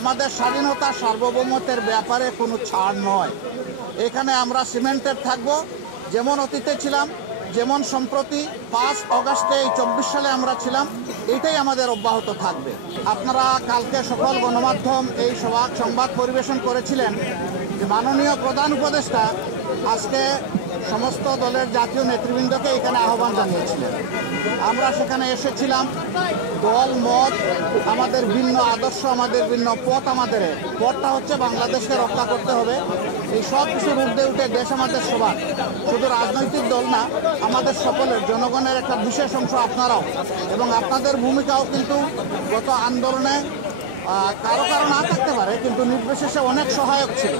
আমাদের স্বাধীনতা সার্বভৌমত্বের ব্যাপারে কোনো ছাড় নয়। এখানে আমরা সিমেন্টেড থাকব, যেমন অতীতে ছিলাম, যেমন সম্প্রতি 5 অগাস্টে এই 24 সালে আমরা ছিলাম, এইটাই আমাদের অব্যাহত থাকবে। আপনারা কালকে সকল গণমাধ্যম এই সংবাদ পরিবেশন করেছিলেন যে মাননীয় প্রধান উপদেষ্টা আজকে সমস্ত দলের জাতীয় নেতৃবৃন্দকে এখানে আহ্বান জানিয়েছিলেন। আমরা সেখানে এসেছিলাম। দল মত, আমাদের ভিন্ন আদর্শ, আমাদের ভিন্ন পথ। আমাদের পথটা হচ্ছে বাংলাদেশকে রক্ষা করতে হবে। এই সব কিছুর ঊর্ধ্বে উঠে দেশ আমাদের সবার, শুধু রাজনৈতিক দল না, আমাদের সকলের, জনগণের একটা বিশেষ অংশ আপনারাও, এবং আপনাদের ভূমিকাও কিন্তু গত আন্দোলনে কারো না থাকতে পারে, কিন্তু নির্বিশেষে অনেক সহায়ক ছিল।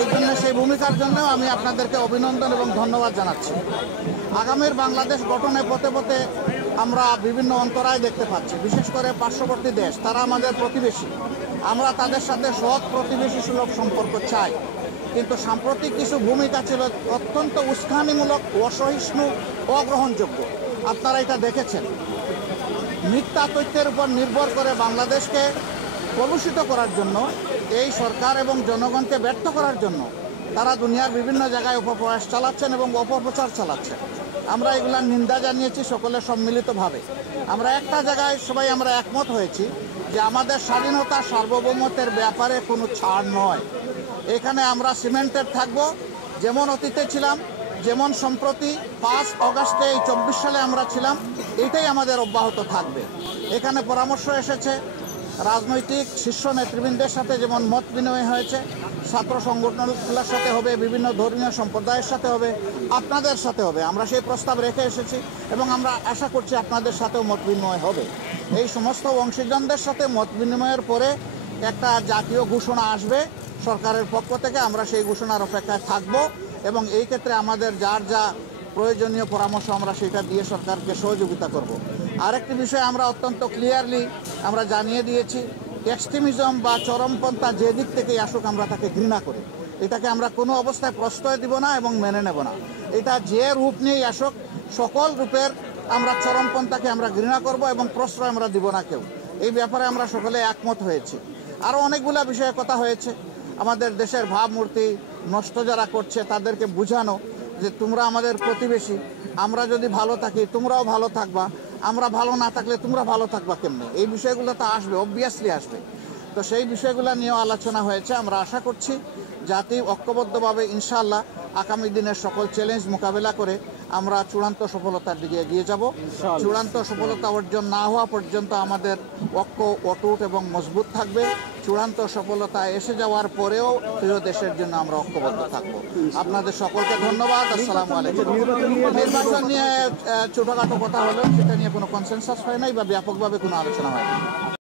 এই জন্য সেই ভূমিকার জন্যও আমি আপনাদেরকে অভিনন্দন এবং ধন্যবাদ জানাচ্ছি। আগামীর বাংলাদেশ গঠনে পথে পথে আমরা বিভিন্ন অন্তরায় দেখতে পাচ্ছি, বিশেষ করে পার্শ্ববর্তী দেশ, তারা আমাদের প্রতিবেশী। আমরা তাদের সাথে সৎ প্রতিবেশী সুলভ সম্পর্ক চাই, কিন্তু সাম্প্রতিক কিছু ভূমিকা ছিল অত্যন্ত উস্কানিমূলক, অসহিষ্ণু, অগ্রহণযোগ্য। আপনারা এটা দেখেছেন। মিথ্যা তথ্যের উপর নির্ভর করে বাংলাদেশকে কলুষিত করার জন্য, এই সরকার এবং জনগণকে ব্যর্থ করার জন্য তারা দুনিয়ার বিভিন্ন জায়গায় অপপ্রয়াস চালাচ্ছেন এবং অপপ্রচার চালাচ্ছেন। আমরা এগুলার নিন্দা জানিয়েছি সকলে সম্মিলিতভাবে। আমরা একটা জায়গায় সবাই আমরা একমত হয়েছি যে আমাদের স্বাধীনতা সার্বভৌমত্বের ব্যাপারে কোনো ছাড় নয়। এখানে আমরা সিমেন্টেড থাকব, যেমন অতীতে ছিলাম, যেমন সম্প্রতি 5 অগাস্টে এই 24 সালে আমরা ছিলাম, এটাই আমাদের অব্যাহত থাকবে। এখানে পরামর্শ এসেছে রাজনৈতিক শীর্ষ নেতৃবৃন্দের সাথে, যেমন মত বিনিময় হয়েছে, ছাত্র সংগঠনগুলোর সাথে হবে, বিভিন্ন ধর্মীয় সম্প্রদায়ের সাথে হবে, আপনাদের সাথে হবে। আমরা সেই প্রস্তাব রেখে এসেছি এবং আমরা আশা করছি আপনাদের সাথেও মত বিনিময় হবে। এই সমস্ত অংশীজনদের সাথে মত বিনিময়ের পরে একটা জাতীয় ঘোষণা আসবে সরকারের পক্ষ থেকে। আমরা সেই ঘোষণার অপেক্ষায় থাকব এবং এই ক্ষেত্রে আমাদের যার যা প্রয়োজনীয় পরামর্শ আমরা সেটা দিয়ে সরকারকে সহযোগিতা করব। আরেকটি বিষয় আমরা অত্যন্ত ক্লিয়ারলি আমরা জানিয়ে দিয়েছি, এক্সট্রিমিজম বা চরমপন্থা যে দিক থেকেই আসুক আমরা তাকে ঘৃণা করি। এটাকে আমরা কোনো অবস্থায় প্রশ্রয় দিব না এবং মেনে নেব না। এটা যে রূপ নিয়েই আসুক, সকল রূপের আমরা চরমপন্থাকে আমরা ঘৃণা করব এবং প্রশ্রয় আমরা দিব না কেউ। এই ব্যাপারে আমরা সকলে একমত হয়েছি। আরও অনেকগুলো বিষয়ে কথা হয়েছে। আমাদের দেশের ভাবমূর্তি নষ্ট যারা করছে তাদেরকে বোঝানো যে তোমরা আমাদের প্রতিবেশী, আমরা যদি ভালো থাকি তোমরাও ভালো থাকবা, আমরা ভালো না থাকলে তোমরা ভালো থাকবা কেমনে। এই বিষয়গুলো তো আসবে, অবভিয়াসলি আসবে। তো সেই বিষয়গুলো নিয়েও আলোচনা হয়েছে। আমরা আশা করছি জাতি ঐক্যবদ্ধভাবে ইনশাআল্লাহ আগামী দিনের সকল চ্যালেঞ্জ মোকাবেলা করে আমরা চূড়ান্ত সফলতার দিকে এগিয়ে যাব। চূড়ান্ত সফলতা অর্জন না হওয়া পর্যন্ত আমাদের ঐক্য অটুট এবং মজবুত থাকবে। চূড়ান্ত সফলতা এসে যাওয়ার পরেও প্রিয় দেশের জন্য আমরা ঐক্যবদ্ধ থাকবো। আপনাদের সকলকে ধন্যবাদ। আসসালামু আলাইকুম। নির্বাচন নিয়ে ছোটখাটো কথা হলেও সেটা নিয়ে কোনো কনসেনসাস হয় নাই বা ব্যাপকভাবে কোনো আলোচনা হয়নি।